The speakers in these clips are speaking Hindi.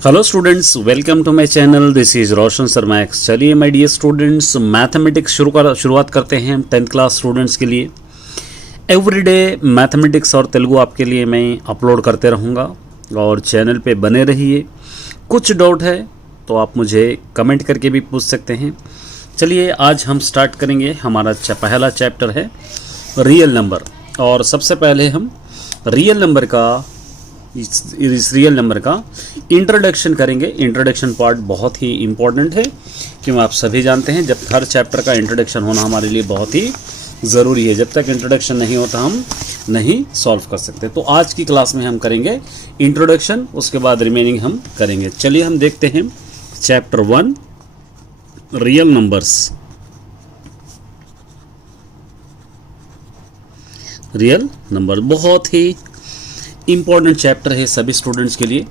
Hello students, welcome to my channel. This is Roshan Sharma X. चलिए माय डियर स्टूडेंट्स, मैथमेटिक्स शुरुआत करते हैं 10th क्लास स्टूडेंट्स के लिए। एवरीडे मैथमेटिक्स और तेलुगु आपके लिए मैं अपलोड करते रहूँगा और चैनल पे बने रहिए। कुछ डाउट है तो आप मुझे कमेंट करके भी पूछ सकते हैं। चलिए आज हम स्टार्ट करेंगे। हमारा पहला चैप्टर है रियल नंबर, और सबसे पहले हम रियल नंबर का इस रियल नंबर का इंट्रोडक्शन करेंगे। इंट्रोडक्शन पार्ट बहुत ही इम्पोर्टेंट है, क्यों आप सभी जानते हैं जब हर चैप्टर का इंट्रोडक्शन होना हमारे लिए बहुत ही ज़रूरी है। जब तक इंट्रोडक्शन नहीं होता हम नहीं सॉल्व कर सकते। तो आज की क्लास में हम करेंगे इंट्रोडक्शन, उसके बाद रिमेनिंग हम करेंगे। चलिए हम देखते हैं chapter 1 real numbers. Real number बहुत ही इम्पॉर्टेंट चैप्टर है सभी स्टूडेंट्स के लिए,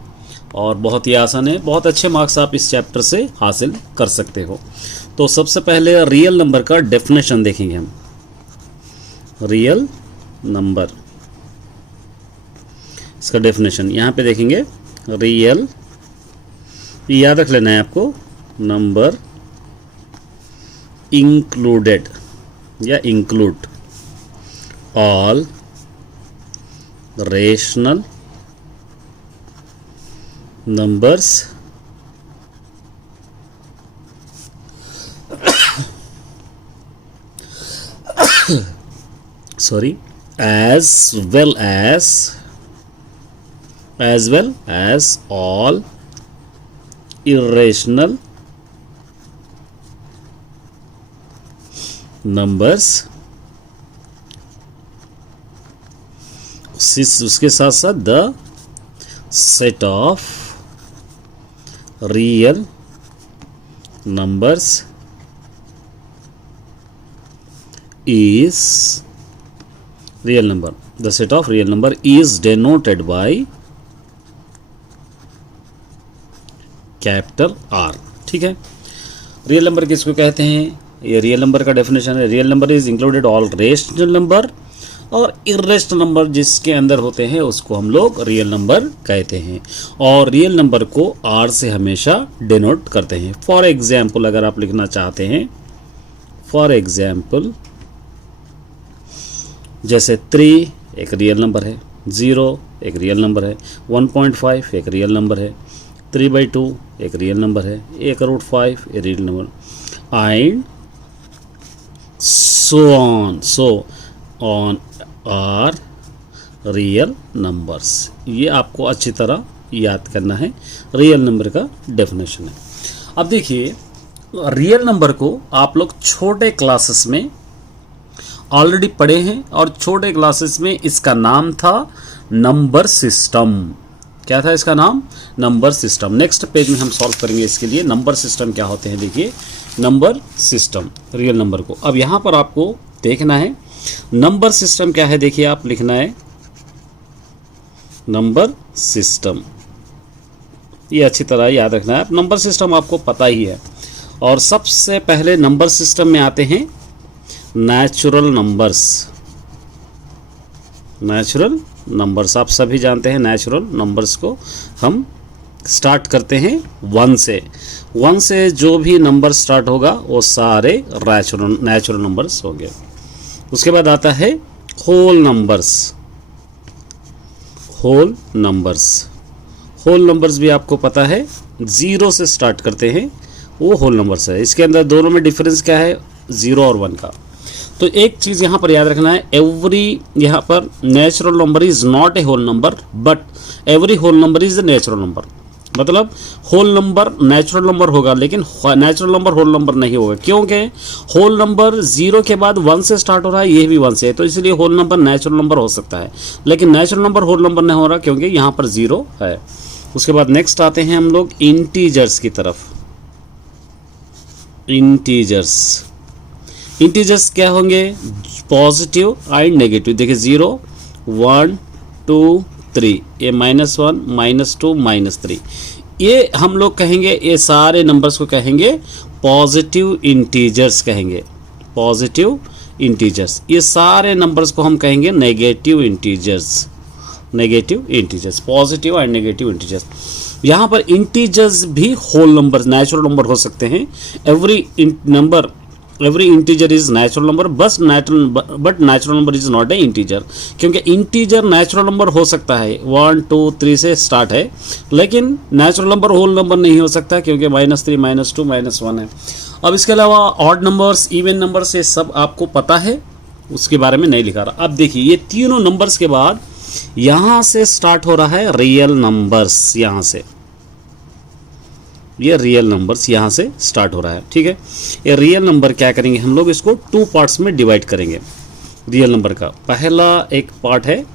और बहुत ही आसान है। बहुत अच्छे मार्क्स आप इस चैप्टर से हासिल कर सकते हो। तो सबसे पहले रियल नंबर का डेफिनेशन देखेंगे हम। रियल नंबर, इसका डेफिनेशन यहाँ पे देखेंगे। रियल, याद रख लेना है आपको, नंबर इंक्लूडेड या include all rational numbers sorry as well as all irrational numbers। उसके साथ साथ the set of real numbers is real number. The set of real number is denoted by capital R. ठीक है, रियल नंबर किसको कहते हैं? ये रियल नंबर का डेफिनेशन है। Real number is included all rational number, और इर्रेशनल नंबर जिसके अंदर होते हैं उसको हम लोग रियल नंबर कहते हैं, और रियल नंबर को आर से हमेशा डिनोट करते हैं। फॉर एग्जाम्पल अगर आप लिखना चाहते हैं, फॉर एग्जाम्पल जैसे 3 एक रियल नंबर है, 0 एक रियल नंबर है, 1.5 एक रियल नंबर है, 3/2 एक रियल नंबर है, 1/5 एक real number, and so on are real numbers. ये आपको अच्छी तरह याद करना है, रियल नंबर का डेफिनेशन है। अब देखिए, रियल नंबर को आप लोग छोटे क्लासेस में ऑलरेडी पढ़े हैं, और छोटे क्लासेस में इसका नाम था नंबर सिस्टम। क्या था इसका नाम? Number system. नेक्स्ट पेज में हम सॉल्व करेंगे इसके लिए नंबर सिस्टम क्या होते हैं। देखिए नंबर सिस्टम रियल नंबर को। अब यहाँ पर आपको देखना है नंबर सिस्टम क्या है। देखिए आप लिखना है नंबर सिस्टम, ये अच्छी तरह याद रखना है। नंबर सिस्टम आपको पता ही है, और सबसे पहले नंबर सिस्टम में आते हैं नेचुरल नंबर्स। नेचुरल नंबर्स आप सभी जानते हैं। नेचुरल नंबर्स को हम स्टार्ट करते हैं 1 से। 1 से जो भी नंबर स्टार्ट होगा वो सारे नेचुरल नंबर्स हो गए। उसके बाद आता है होल नंबर्स। होल नंबर्स भी आपको पता है 0 से स्टार्ट करते हैं, वो होल नंबर्स है। इसके अंदर दोनों में डिफरेंस क्या है? 0 और 1 का। तो एक चीज़ यहाँ पर याद रखना है, यहाँ पर natural number is not a whole number, but every whole number is a natural number. मतलब होल नंबर नेचुरल नंबर होगा, लेकिन नेचुरल नंबर होल नंबर नहीं होगा, क्योंकि होल नंबर 0 के बाद 1 से स्टार्ट हो रहा है, ये भी 1 से है, तो इसलिए होल नंबर नेचुरल नंबर हो सकता है, लेकिन नेचुरल नंबर होल नंबर नहीं हो रहा क्योंकि यहाँ पर 0 है। उसके बाद नेक्स्ट आते हैं हम लोग इंटीजर्स की तरफ। इंटीजर्स क्या होंगे? Positive and negative. देखिए 0, 1, 2, 3, ये -1, -2, -3, ये हम लोग कहेंगे, ये सारे नंबर्स को कहेंगे पॉजिटिव इंटीजर्स कहेंगे। पॉजिटिव इंटीजर्स, ये सारे नंबर्स को हम कहेंगे negative integers. Negative integers, positive and negative integers. यहाँ पर इंटीजर्स भी होल नंबर नेचुरल नंबर हो सकते हैं। Every integer is natural number but natural number is not a integer, क्योंकि इंटीजर नेचुरल नंबर हो सकता है 1 2 3 से स्टार्ट है, लेकिन नेचुरल नंबर होल नंबर नहीं हो सकता क्योंकि -3 -2 -1 है। अब इसके अलावा ऑड नंबर्स, इवन नंबर्स, ये सब आपको पता है, उसके बारे में नहीं लिखा रहा। अब देखिए ये तीनों नंबर्स के बाद यहाँ से स्टार्ट हो रहा है रियल नंबर्स, यहाँ से ये रियल नंबर्स यहाँ से स्टार्ट हो रहा है। ठीक है, ये रियल नंबर क्या करेंगे हम लोग, इसको 2 पार्ट्स में डिवाइड करेंगे। रियल नंबर का पहला एक पार्ट है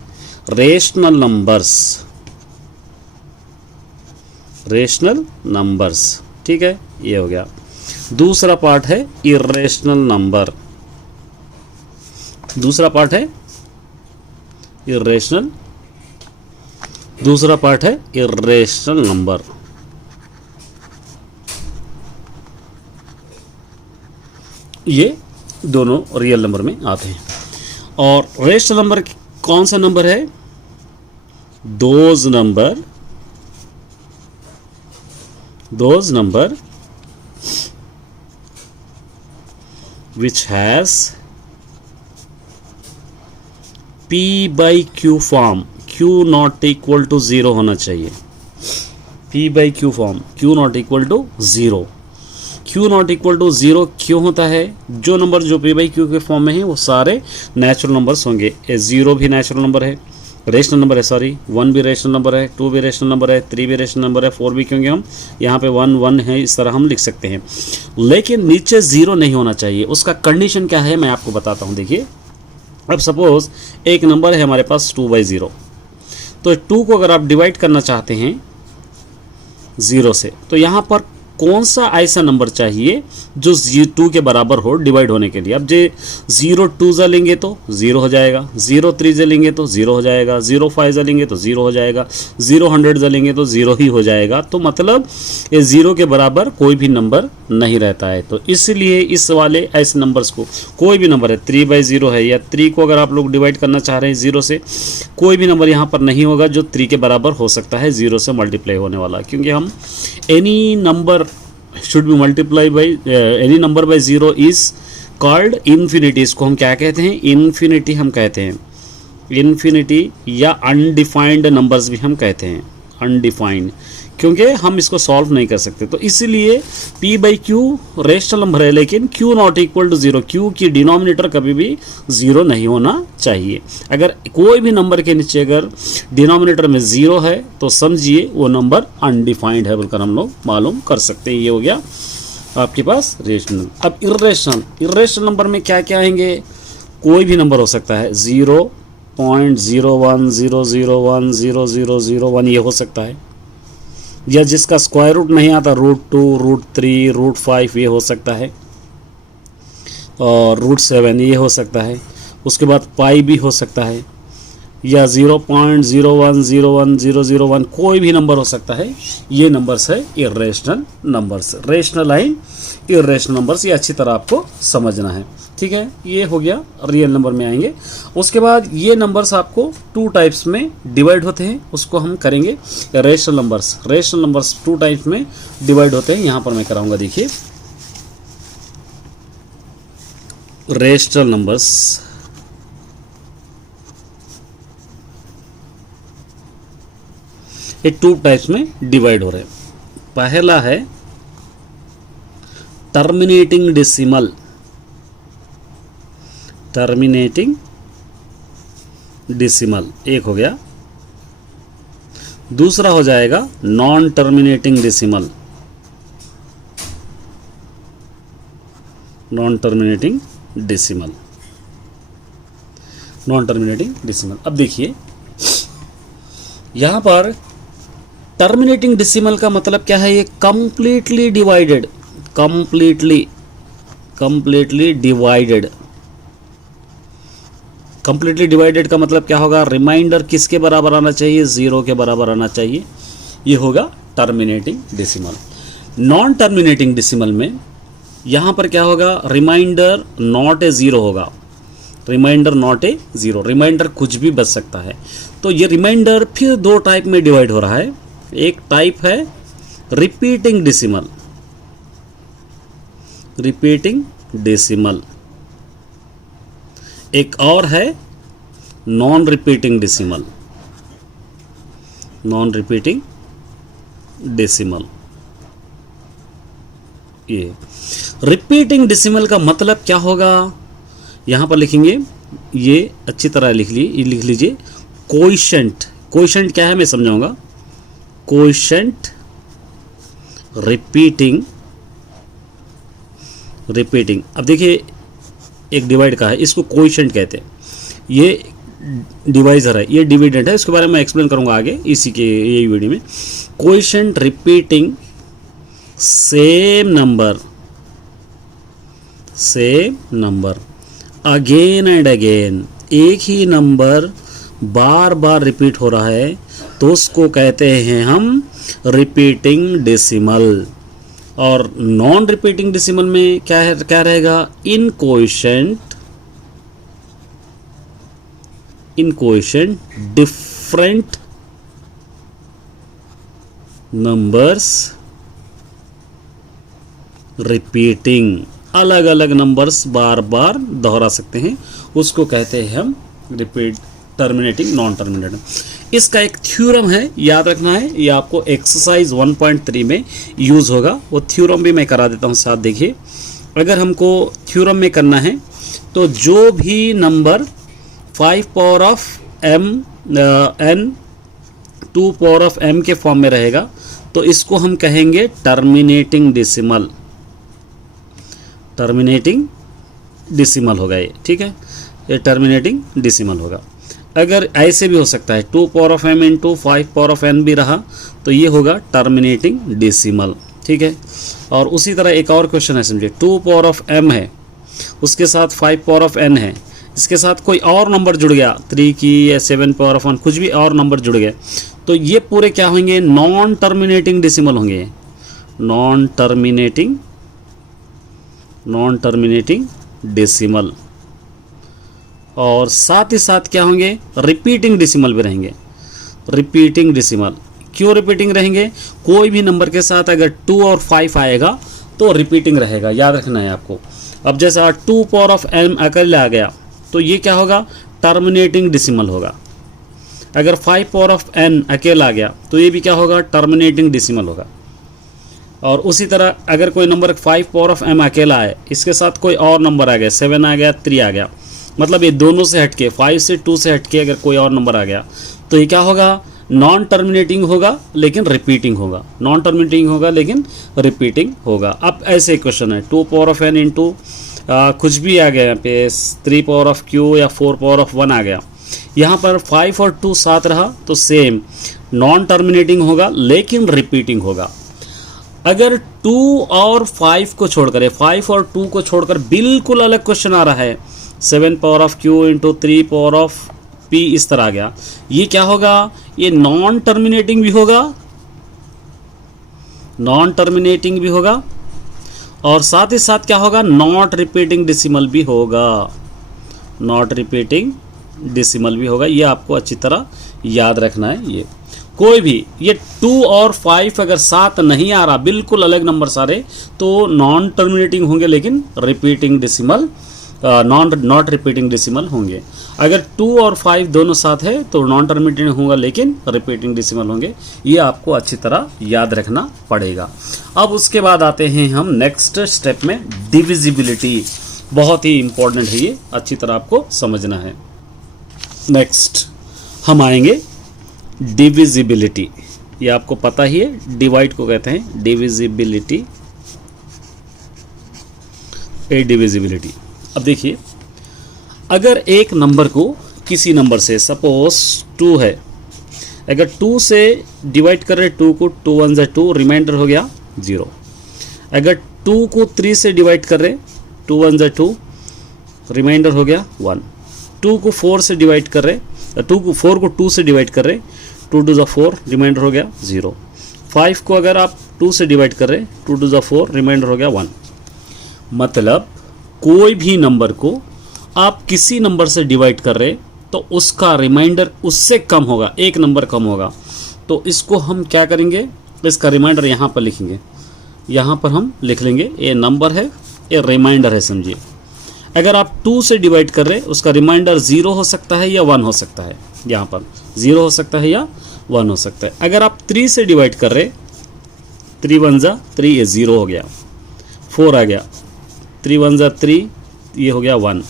रेशनल नंबर्स, रेशनल नंबर्स, ठीक है, ये हो गया। दूसरा पार्ट है इर्रेशनल नंबर, दूसरा पार्ट है इर्रेशनल, दूसरा पार्ट है इर्रेशनल नंबर। ये दोनों रियल नंबर में आते हैं। और रेशनल नंबर कौन सा नंबर है, those number which has P by Q form, Q not equal to 0 होना चाहिए। P by Q form, Q not equal to 0। Q not equal to 0 क्यों होता है, जो नंबर जो P by Q के फॉर्म में है वो सारे नेचुरल नंबर्स होंगे। 0 भी नेचुरल नंबर है, रेशनल नंबर है, सॉरी 1 भी रेशनल नंबर है, 2 भी रेशनल नंबर है, 3 भी रेशनल नंबर है, 4 भी, क्योंकि हम यहाँ पे 1 1 है, इस तरह हम लिख सकते हैं। लेकिन नीचे 0 नहीं होना चाहिए। उसका कंडीशन क्या है मैं आपको बताता हूँ। देखिए, अब सपोज एक नंबर है हमारे पास 2/0, तो 2 को अगर आप डिवाइड करना चाहते हैं 0 से, तो यहाँ पर कौन सा ऐसा नंबर चाहिए जो 2 के बराबर हो डिवाइड होने के लिए। अब जे 0 2 जा लेंगे तो 0 हो जाएगा, 0 3 जा लेंगे तो 0 हो जाएगा, 0 5 जा लेंगे तो 0 हो जाएगा, 0 100 जा लेंगे तो 0 ही हो जाएगा। तो मतलब ये 0 के बराबर कोई भी नंबर नहीं रहता है। तो इसलिए इस वाले ऐसे नंबर्स को, कोई भी नंबर है 3/0 है, या 3 को अगर आप लोग डिवाइड करना चाह रहे हैं 0 से, कोई भी नंबर यहाँ पर नहीं होगा जो 3 के बराबर हो सकता है 0 से मल्टीप्लाई होने वाला, क्योंकि हम any number should be multiplied by any number by 0 is called infinity। इसको हम क्या कहते हैं, इन्फिनिटी हम कहते हैं, इन्फिनिटी, या अनडिफाइंड नंबर्स भी हम कहते हैं, अनडिफाइंड, क्योंकि हम इसको सॉल्व नहीं कर सकते। तो इसलिए P by Q rational number है, लेकिन Q not equal to 0, Q की डिनोमिनेटर कभी भी 0 नहीं होना चाहिए। अगर कोई भी नंबर के नीचे अगर डिनोमिनेटर में 0 है तो समझिए वो नंबर अनडिफाइंड है बोलकर हम लोग मालूम कर सकते हैं। ये हो गया आपके पास रेशनल। अब इर्रेशनल नंबर में क्या क्या आएंगे, कोई भी नंबर हो सकता है, 0.01 001 0001 ये हो सकता है, या जिसका स्क्वायर रूट नहीं आता, √2 √3 √5 ये हो सकता है, और √7 ये हो सकता है। उसके बाद पाई भी हो सकता है, या 0.0101 कोई भी नंबर हो सकता है। ये नंबर्स है irrational numbers, rational line irrational numbers, ये अच्छी तरह आपको समझना है। ठीक है, ये हो गया रियल नंबर में आएंगे। उसके बाद ये नंबर्स आपको 2 टाइप्स में डिवाइड होते हैं, उसको हम करेंगे rational numbers. Rational numbers 2 types में डिवाइड होते हैं, यहाँ पर मैं कराऊंगा। देखिए, रेशनल नंबर्स ये 2 टाइप्स में डिवाइड हो रहे हैं। पहला है टर्मिनेटिंग डेसिमल, टर्मिनेटिंग डेसिमल एक हो गया। दूसरा हो जाएगा non terminating decimal, non terminating decimal, non terminating decimal. अब देखिए यहां पर टर्मिनेटिंग डेसिमल का मतलब क्या है, ये completely divided, completely divided. Completely divided का मतलब क्या होगा, रिमाइंडर किसके बराबर आना चाहिए, 0 के बराबर आना चाहिए। ये होगा terminating decimal. Non terminating decimal में यहाँ पर क्या होगा, रिमाइंडर नॉट ए 0 होगा, रिमाइंडर नॉट ए 0, रिमाइंडर कुछ भी बच सकता है। तो ये रिमाइंडर फिर 2 टाइप में डिवाइड हो रहा है। एक टाइप है रिपीटिंग डेसिमल, रिपीटिंग डेसिमल, एक और है non repeating decimal, non repeating decimal. ये रिपीटिंग डेसिमल का मतलब क्या होगा, यहां पर लिखेंगे, ये अच्छी तरह लिख लीजिए कोएफिशिएंट। कोएफिशिएंट क्या है मैं समझाऊंगा। कोएफिशिएंट रिपीटिंग, रिपीटिंग, अब देखिए एक डिवाइड का है, इसको कोएफिशिएंट कहते हैं। ये डिवाइजर है, ये डिविडेंड है, इसके बारे में मैं एक्सप्लेन करूंगा आगे इसी के यही वीडियो में। Coefficient repeating same number, same number again and again, एक ही नंबर बार बार रिपीट हो रहा है तो उसको कहते हैं हम रिपीटिंग डेसिमल। और नॉन रिपीटिंग डेसिमल में क्या है, क्या रहेगा, इन कोएफिशिएंट डिफरेंट नंबर्स रिपीटिंग, अलग अलग नंबर्स बार बार दोहरा सकते हैं, उसको कहते हैं हम रिपीट, टर्मिनेटिंग, नॉन टर्मिनेटिंग। इसका एक थ्योरम है, याद रखना है, ये आपको एक्सरसाइज 1.3 में यूज होगा। वो थ्योरम भी मैं करा देता हूँ साथ। देखिए अगर हमको थ्योरम में करना है तो जो भी number 5 power of m n 2 power of m के फॉर्म में रहेगा तो इसको हम कहेंगे टर्मिनेटिंग डेसिमल, टर्मिनेटिंग डेसिमल होगा ये, ठीक है, ये टर्मिनेटिंग डेसिमल होगा। अगर ऐसे भी हो सकता है 2 power of m into 5 power of n भी रहा तो ये होगा टर्मिनेटिंग डेसिमल, ठीक है। और उसी तरह एक और क्वेश्चन है, समझिए 2 पावर ऑफ m है, उसके साथ 5 पावर ऑफ n है, इसके साथ कोई और नंबर जुड़ गया 3 की या 7 पावर ऑफ 1, कुछ भी और नंबर जुड़ गए तो ये पूरे क्या होंगे, नॉन टर्मिनेटिंग डेसिमल होंगे, non terminating, non terminating decimal. और साथ ही साथ क्या होंगे, रिपीटिंग डेसिमल भी रहेंगे, रिपीटिंग डेसिमल। क्यों रिपीटिंग रहेंगे, कोई भी नंबर के साथ अगर 2 और 5 आएगा तो रिपीटिंग रहेगा, याद रखना है आपको। अब जैसा 2 पावर ऑफ m अकेले आ गया तो ये क्या होगा, टर्मिनेटिंग डेसिमल होगा। अगर 5 पावर ऑफ n अकेला आ गया तो ये भी क्या होगा, टर्मिनेटिंग डेसिमल होगा। और उसी तरह अगर कोई नंबर 5 पावर ऑफ m अकेला है, इसके साथ कोई और नंबर आ गया, 7 आ गया, 3 आ गया, मतलब ये दोनों से हटके 5 से 2 से हटके अगर कोई और नंबर आ गया तो ये क्या होगा, नॉन टर्मिनेटिंग होगा लेकिन रिपीटिंग होगा, नॉन टर्मिनेटिंग होगा लेकिन रिपीटिंग होगा। अब ऐसे क्वेश्चन है 2 पावर ऑफ n इंटू कुछ भी आ गया, यहाँ पे 3 पावर ऑफ q या 4 पावर ऑफ 1 आ गया, यहाँ पर 5 और 2 साथ रहा तो सेम नॉन टर्मिनेटिंग होगा लेकिन रिपीटिंग होगा। अगर 2 और 5 को छोड़कर, 5 और 2 को छोड़कर बिल्कुल अलग क्वेश्चन आ रहा है, 7 power of q into 3 power of p, इस तरह आ गया, ये क्या होगा, ये नॉन टर्मिनेटिंग भी होगा, नॉन टर्मिनेटिंग भी होगा और साथ ही साथ क्या होगा, नॉट रिपीटिंग डेसिमल भी होगा, नॉट रिपीटिंग डेसिमल भी होगा। ये आपको अच्छी तरह याद रखना है। ये कोई भी, ये 2 और 5 अगर साथ नहीं आ रहा, बिल्कुल अलग नंबर सारे, तो नॉन टर्मिनेटिंग होंगे लेकिन repeating decimal, not repeating decimal होंगे। अगर 2 और 5 दोनों साथ है तो नॉन टर्मिनेटिंग होगा लेकिन रिपीटिंग डेसिमल होंगे। ये आपको अच्छी तरह याद रखना पड़ेगा। अब उसके बाद आते हैं हम नेक्स्ट स्टेप में, डिविजिबिलिटी। बहुत ही इंपॉर्टेंट है, ये अच्छी तरह आपको समझना है। नेक्स्ट हम आएंगे डिविजिबिलिटी। ये आपको पता ही है, डिवाइड को कहते हैं डिविजिबिलिटी, डिविजिबिलिटी। अब देखिए अगर एक नंबर को किसी नंबर से, सपोज 2 है, अगर 2 से डिवाइड कर रहे 2 को, 2 1 जा 2, रिमाइंडर हो गया 0। अगर 2 को 3 से डिवाइड कर रहे, 2 1 जा 2, रिमाइंडर हो गया 1। 2 को 4 से डिवाइड कर रहे, 4 को 2 से डिवाइड कर रहे, 2 2 जा 4, रिमाइंडर हो गया 0। 5 को अगर आप 2 से डिवाइड कर रहे, 2 2 जा 4, रिमाइंडर हो गया 1। मतलब कोई भी नंबर को आप किसी नंबर से डिवाइड कर रहे तो उसका रिमाइंडर उससे कम होगा, एक नंबर कम होगा। तो इसको हम क्या करेंगे, इसका रिमाइंडर यहाँ पर लिखेंगे, यहाँ पर हम लिख लेंगे ये नंबर है, ये रिमाइंडर है समझिए। अगर आप 2 से डिवाइड कर रहे उसका रिमाइंडर 0 हो सकता है या 1 हो सकता है, यहाँ पर 0 हो सकता है या 1 हो सकता है। अगर आप 3 से डिवाइड कर रहे, 3 1 जा 3, ये 0 हो गया, 4 आ गया, 3 1 जा 3, ये हो गया 1।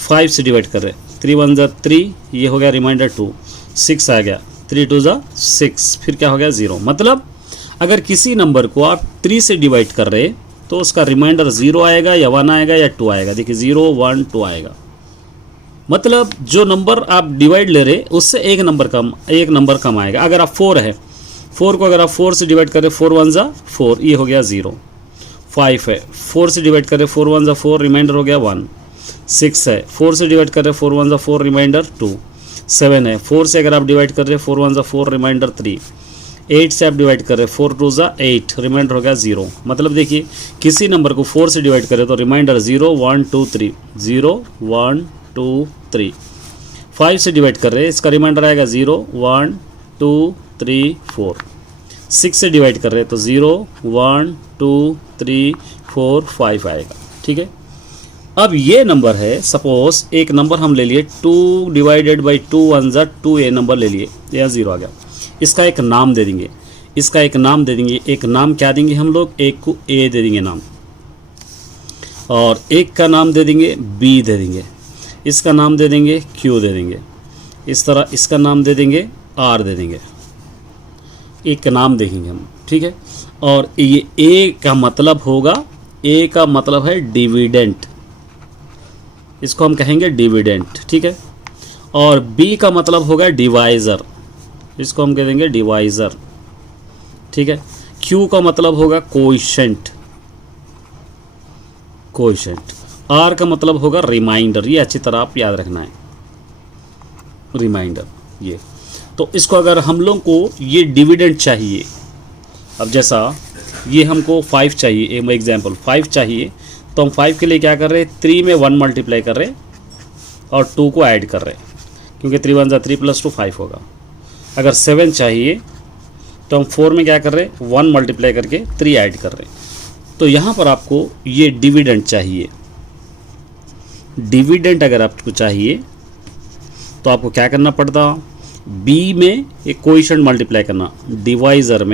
5 से डिवाइड कर रहे, 3 1 जा 3, ये हो गया रिमाइंडर 2। 6 आ गया, 3 2 जा 6, फिर क्या हो गया 0। मतलब अगर किसी नंबर को आप 3 से डिवाइड कर रहे तो उसका रिमाइंडर 0 आएगा या 1 आएगा या 2 आएगा। देखिए 0 1 2 आएगा। मतलब जो नंबर आप डिवाइड ले रहे उससे एक नंबर कम आएगा। अगर आप 4 है, 4 को अगर आप 4 से डिवाइड करें, 4 1 जा 4, ये हो गया 0। 5 है, 4 से डिवाइड करें, 4 1 जा 4, रिमाइंडर हो गया 1। 6 है, 4 से डिवाइड करें, 4 1 जा 4, रिमाइंडर 2। 7 है, 4 से अगर आप डिवाइड कर रहे, 4 1 जा 4, रिमाइंडर 3। 8 से आप डिवाइड करें, 4 2 जा 8, रिमाइंडर हो गया 0। मतलब देखिए किसी नंबर को 4 से डिवाइड करें तो रिमाइंडर 0 1 2 3, 0 1 2 3। 5 से डिवाइड कर रहे हैं, इसका रिमाइंडर आएगा 0 1 2 3 4। 6 से डिवाइड कर रहे हैं तो 0 1 2 3 4 5 आएगा। ठीक है, अब ये नंबर है, सपोज एक नंबर हम ले लिए 2 डिवाइडेड बाई 2 1 जा 2, ये नंबर ले लिए, यह 0 आ गया। इसका एक नाम दे देंगे, एक नाम क्या देंगे हम लोग, एक को ए दे देंगे नाम, और एक का नाम दे देंगे बी दे देंगे, इसका नाम दे देंगे क्यू दे देंगे, इस तरह इसका नाम दे देंगे आर दे देंगे, एक नाम देखेंगे हम। ठीक है, और ये ए का मतलब होगा, ए का मतलब है डिविडेंट, इसको हम कहेंगे डिविडेंट। ठीक है, और बी का मतलब होगा डिवाइज़र, इसको हम कह देंगे डिवाइज़र। ठीक है, क्यू का मतलब होगा कोएफिशिएंट, आर का मतलब होगा रिमाइंडर। ये अच्छी तरह आप याद रखना है, रिमाइंडर ये। तो इसको अगर हम लोग को ये डिविडेंड चाहिए, अब जैसा ये हमको 5 चाहिए, एग्जाम्पल 5 चाहिए, तो हम 5 के लिए क्या कर रहे हैं, 3 में 1 मल्टीप्लाई कर रहे और 2 को ऐड कर रहे, क्योंकि 3 1 जा 3 + 2 5 होगा। अगर 7 चाहिए तो हम 4 में क्या कर रहे हैं, 1 मल्टीप्लाई करके 3 ऐड कर रहे हैं। तो यहाँ पर आपको ये डिविडेंड चाहिए। डिविडेंड अगर आपको चाहिए तो आपको क्या करना पड़ता, बी में एक कोएफिशिएंट मल्टीप्लाई करना, डिवाइज़र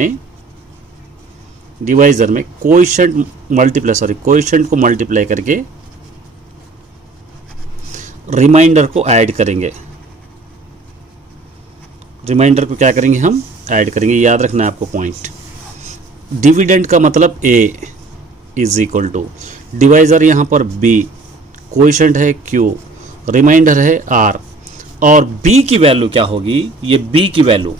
में कोएफिशिएंट को मल्टीप्लाई करके रिमाइंडर को ऐड करेंगे। रिमाइंडर को क्या करेंगे, हम ऐड करेंगे। याद रखना है आपको पॉइंट। डिविडेंड का मतलब ए इज इक्वल टू डिवाइज़र, यहाँ पर बी, कोएफिशिएंट है क्यू, रिमाइंडर है आर, और बी की वैल्यू क्या होगी, ये बी की वैल्यू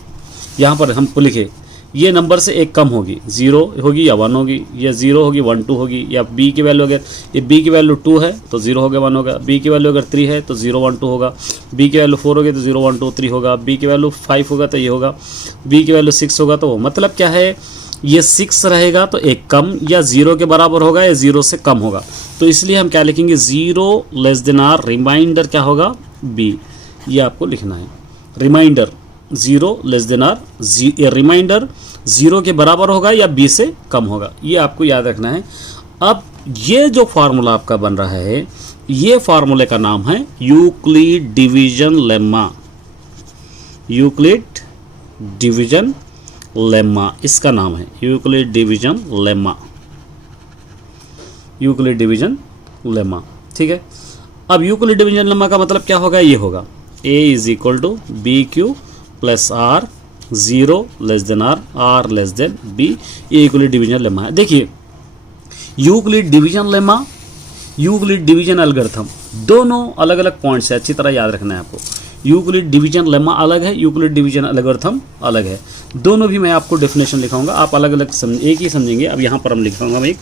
यहाँ पर हम लिखे, ये नंबर से एक कम होगी, 0 होगी या 1 होगी, या 0 होगी 1 2 होगी, या बी की वैल्यू अगर ये बी की वैल्यू 2 है तो 0 होगा 1 होगा, बी की वैल्यू अगर 3 है तो 0 1 2 होगा, बी की वैल्यू 4 होगी तो 0 1 2 3 होगा, बी की वैल्यू 5 होगा तो ये होगा, बी की वैल्यू 6 होगा तो वो। मतलब क्या है, ये 6 रहेगा तो एक कम, या 0 के बराबर होगा या 0 से कम होगा। तो इसलिए हम क्या लिखेंगे, 0 लेस देन आर, रिमाइंडर क्या होगा बी, ये आपको लिखना है। Reminder 0 less than R, reminder 0 के बराबर होगा या बी से कम होगा, ये आपको याद रखना है। अब ये जो फार्मूला आपका बन रहा है, ये फार्मूले का नाम है Euclid division lemma. Euclid division lemma इसका नाम है, Euclid division lemma, Euclid division lemma. ठीक है, अब यूक्लिड डिवीजन लेम्मा का मतलब क्या होगा, ये होगा a is equal to B Q plus R, 0 less than R less than B, ये यूक्लिड डिवीजन लेम्मा है। देखिए Euclid division lemma, Euclid division algorithm, दोनों अलग अलग पॉइंट्स है, अच्छी तरह याद रखना है आपको। यूक्लिड डिवीजन लेम्मा अलग है, यूक्लिड डिवीजन एल्गोरिथम अलग है, दोनों भी मैं आपको डेफिनेशन लिखाऊंगा, आप अलग अलग एक ही समझेंगे। अब यहाँ पर हम लिखाऊंगा, मैं एक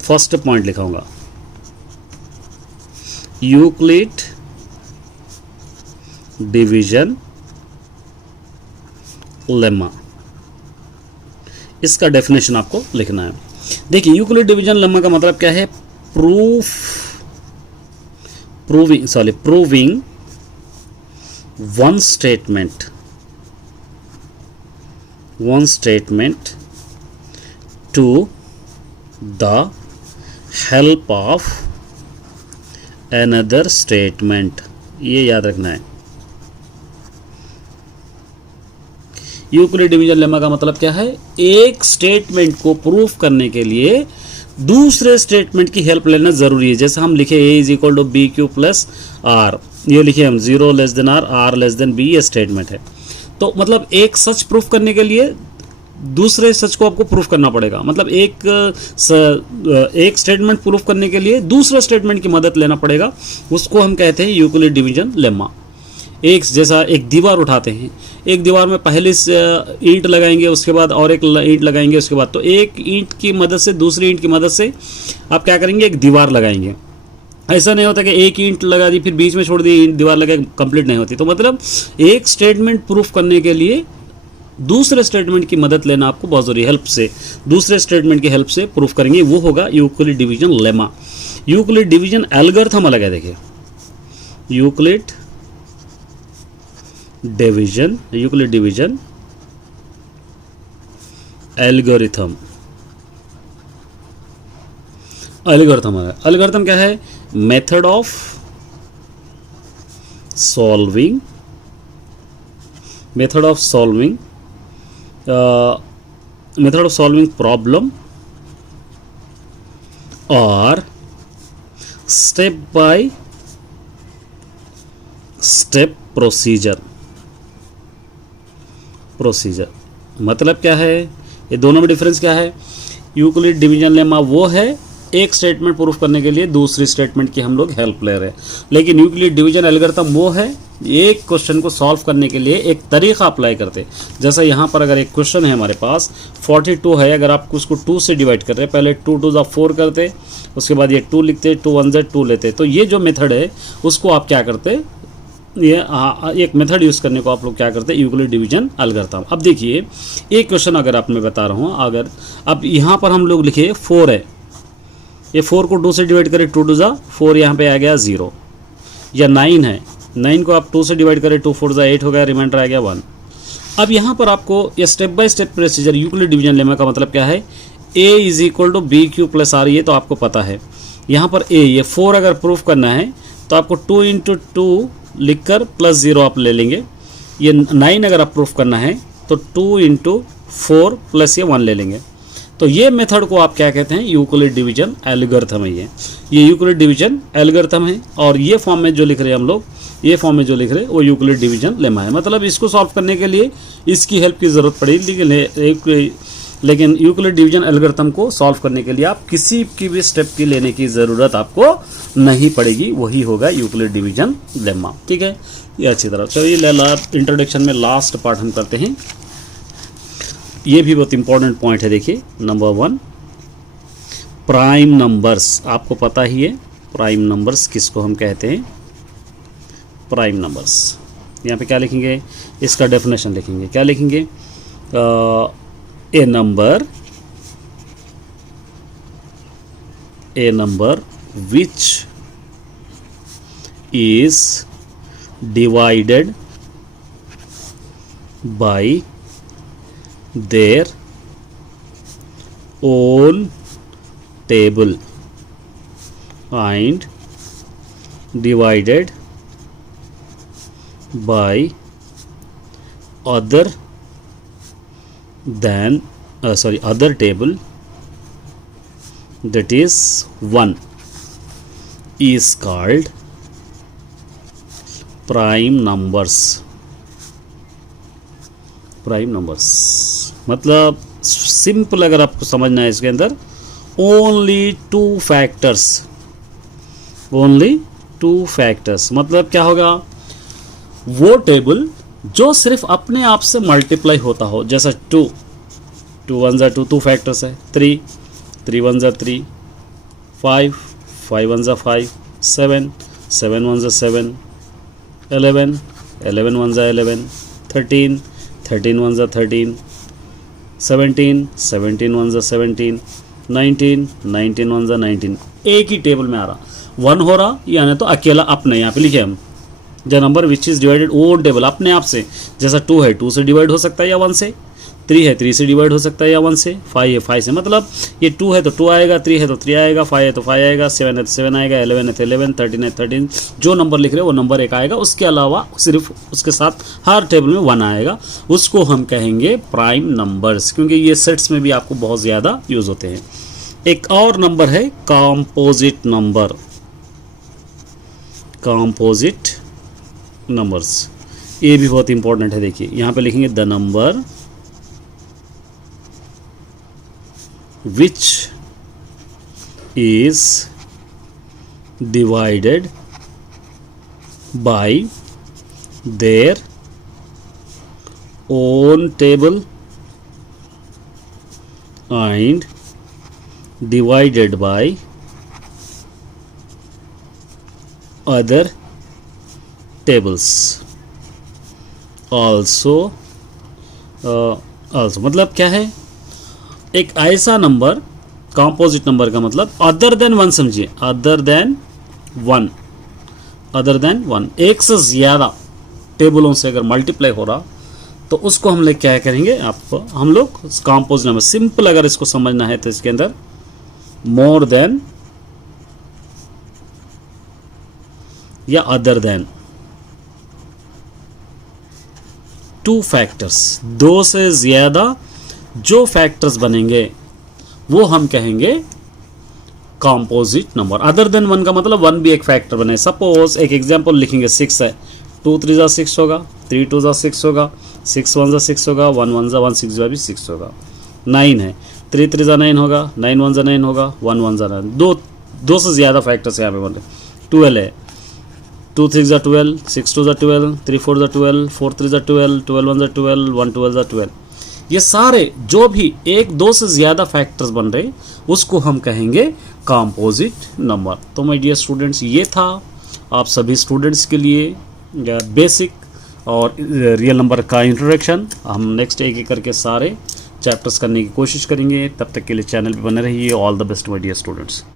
फर्स्ट पॉइंट लिखाऊंगा, यूक्लिड डिवीजन लेम्मा, इसका डेफिनेशन आपको लिखना है। देखिए यूक्लिड डिवीजन लेम्मा का मतलब क्या है, proving one statement one statement to the help of another statement, ये याद रखना है। यूक्लिड डिवीजन लेमा का मतलब क्या है? एक स्टेटमेंट को प्रूफ करने के लिए दूसरे स्टेटमेंट की हेल्प लेना जरूरी है। जैसे हम लिखे a is equal to B Q plus R, ये लिखे हम 0 less than R less than B, ये स्टेटमेंट है। तो मतलब एक सच प्रूफ करने के लिए दूसरे सच को आपको प्रूफ करना पड़ेगा। मतलब एक स्टेटमेंट प्रूफ करने के लिए दूसरा स्टेटमेंट की मदद लेना पड़ेगा, उसको हम कहते हैं यूक्लिड डिवीजन लेमा। एक जैसा एक दीवार उठाते हैं, एक दीवार में पहले ईंट लगाएंगे, उसके बाद और एक ईंट लगाएंगे, उसके बाद तो एक ईंट की मदद से दूसरी ईंट की मदद से आप क्या करेंगे? एक दीवार लगाएंगे। ऐसा नहीं होता कि एक ईंट लगा दी फिर बीच में छोड़ दी, ईंट दीवार लगा, कंप्लीट नहीं होती। तो मतलब एक स्टेटमेंट प्रूफ करने के लिए दूसरे स्टेटमेंट की मदद लेना आपको बहुत जरूरी है। हेल्प से, दूसरे स्टेटमेंट की हेल्प से प्रूफ करेंगे, वो होगा Euclid division lemma. Euclid division algorithm अलग है। देखिए यूक्लिड डिवीजन एल्गोरिथम है। एल्गोरिथम क्या है? मेथड ऑफ सॉल्विंग प्रॉब्लम और स्टेप बाय स्टेप प्रोसीजर। मतलब क्या है? ये दोनों में डिफरेंस क्या है? यूक्लिड डिवीजन लेमा वो है एक स्टेटमेंट प्रूफ करने के लिए दूसरी स्टेटमेंट की हम लोग हेल्प ले रहे हैं, लेकिन यूक्लिड डिवीजन एल्गोरिथम वो है एक क्वेश्चन को सॉल्व करने के लिए एक तरीका अप्लाई करते हैं। जैसा यहाँ पर अगर एक क्वेश्चन है हमारे पास 42 है, अगर आप उसको 2 से डिवाइड कर रहे हैं, पहले 2 2 4 करते, उसके बाद ये 2 लिखते, 2 1 2 लेते, तो ये जो मेथड है उसको आप क्या करते? ये एक मेथड यूज़ करने को आप लोग क्या करते हैं? Euclid division algorithm. अब देखिए एक क्वेश्चन अगर आप मैं बता रहा हूँ, अगर अब यहाँ पर हम लोग लिखे 4 है, ये 4 को 2 से डिवाइड करें, 2 2 4, यहाँ पे आ गया 0। या 9 है, 9 को आप 2 से डिवाइड करें, 2 4 8 हो गया, रिमाइंडर आ गया 1। अब यहाँ पर आपको ये step by step procedure Euclid division lemma का मतलब क्या है? a is equal to B Q plus R, ये तो आपको पता है। यहाँ पर a, ये 4 अगर प्रूफ करना है तो आपको 2 × 2 लिखकर प्लस 0 आप ले लेंगे। ये 9 अगर आप प्रूफ करना है तो 2 × 4 प्लस ये 1 ले लेंगे। तो ये मेथड को आप क्या कहते हैं? यूक्लिड डिवीजन एल्गोरिथम है। ये यूक्लिड डिवीजन एल्गोरिथम है, और ये फॉर्म में जो लिख रहे हैं हम लोग, ये फॉर्म में जो लिख रहे हैं वो यूक्लिड डिवीजन लेमा है। मतलब इसको सॉल्व करने के लिए इसकी हेल्प की ज़रूरत पड़ेगी, लेकिन यूक्लिड डिवीजन एल्गोरिथम को सॉल्व करने के लिए आप किसी की भी स्टेप की लेने की ज़रूरत आपको नहीं पड़ेगी, वही होगा यूक्लिड डिवीजन लेमा। ठीक है, ये अच्छी तरह। चलिए इंट्रोडक्शन में लास्ट पार्ट हम करते हैं। ये भी बहुत इंपॉर्टेंट पॉइंट है। देखिए नंबर 1, प्राइम नंबर्स। आपको पता ही है प्राइम नंबर्स किसको हम कहते हैं? Prime numbers. यहाँ पे क्या लिखेंगे? इसका डेफिनेशन लिखेंगे। क्या लिखेंगे? A number which is divided by their own table and divided by other table that is 1 is called prime numbers। Prime numbers मतलब सिंपल अगर आपको समझना है इसके अंदर, ओनली टू फैक्टर्स। मतलब क्या होगा? वो टेबल जो सिर्फ अपने आप से मल्टीप्लाई होता हो, जैसा 2 1 2, 2 फैक्टर्स है, 3 1 3, 5 1 5, 7 1 7, 11 1 11, 13 1 13, 17 1 17, 19 1 19। एक ही टेबल में आ रहा, 1 हो रहा, यानी तो अकेला अपने यहाँ पे लिखे हम the number which is divided own table, अपने आप से। जैसा 2 है, 2 से डिवाइड हो सकता है या 1 से, 3 है 3 से डिवाइड हो सकता है या 1 से, 5 है 5 से, मतलब ये 2 है तो 2 आएगा, 3 है तो 3 आएगा, 5 है तो 5 आएगा, 7 है तो 7 आएगा, 11 है तो 11, 13 है 13, जो नंबर लिख रहे हैं वो नंबर एक आएगा। उसके अलावा सिर्फ उसके साथ हर टेबल में 1 आएगा, उसको हम कहेंगे प्राइम नंबर्स, क्योंकि ये सेट्स में भी आपको बहुत ज़्यादा यूज़ होते हैं। एक और नंबर है कॉम्पोजिट नंबर, कॉम्पोजिट नंबर्स, ये भी बहुत इंपॉर्टेंट है। देखिए यहाँ पे लिखेंगे the number which is divided bye their own table and divided by other tables also. मतलब क्या है, एक ऐसा नंबर, कॉम्पोजिट नंबर का मतलब अदर देन 1 समझिए, अदर देन 1, अदर देन 1, एक से ज़्यादा टेबलों से अगर मल्टीप्लाई हो रहा तो उसको हम लोग क्या करेंगे, आप हम लोग कॉम्पोजिट नंबर। सिंपल अगर इसको समझना है तो इसके अंदर मोर देन या अदर देन 2 फैक्टर्स, 2 से ज़्यादा जो फैक्टर्स बनेंगे वो हम कहेंगे कॉम्पोजिट नंबर। अदर देन 1 का मतलब 1 भी एक फैक्टर बने। सपोज एक एग्जांपल लिखेंगे, 6 है, 2 3 जा 6 होगा, 3 2 जा 6 होगा, 6 1 जा 6 होगा, 1 1 जा 1 6 जा भी 6 होगा। 9 है, 3 3 जा 9 होगा, 9 1 जा 9 होगा, 1 1 जा 9, दो से ज़्यादा फैक्टर्स यहाँ पे बन रहे। 12 है, 2 3 जा 12, 6 2 जा 12, 3 4 जा 12, 4 3 जा 12, 12 1 जा 12, 1 12 जा 12। ये सारे जो भी 1 2 से ज़्यादा फैक्टर्स बन रहे उसको हम कहेंगे कॉम्पोजिट नंबर। तो माय डियर स्टूडेंट्स, ये था आप सभी स्टूडेंट्स के लिए बेसिक और रियल नंबर का इंट्रोडक्शन। हम नेक्स्ट एक करके सारे चैप्टर्स करने की कोशिश करेंगे। तब तक के लिए चैनल पे बने रहिए। All the best my dear students.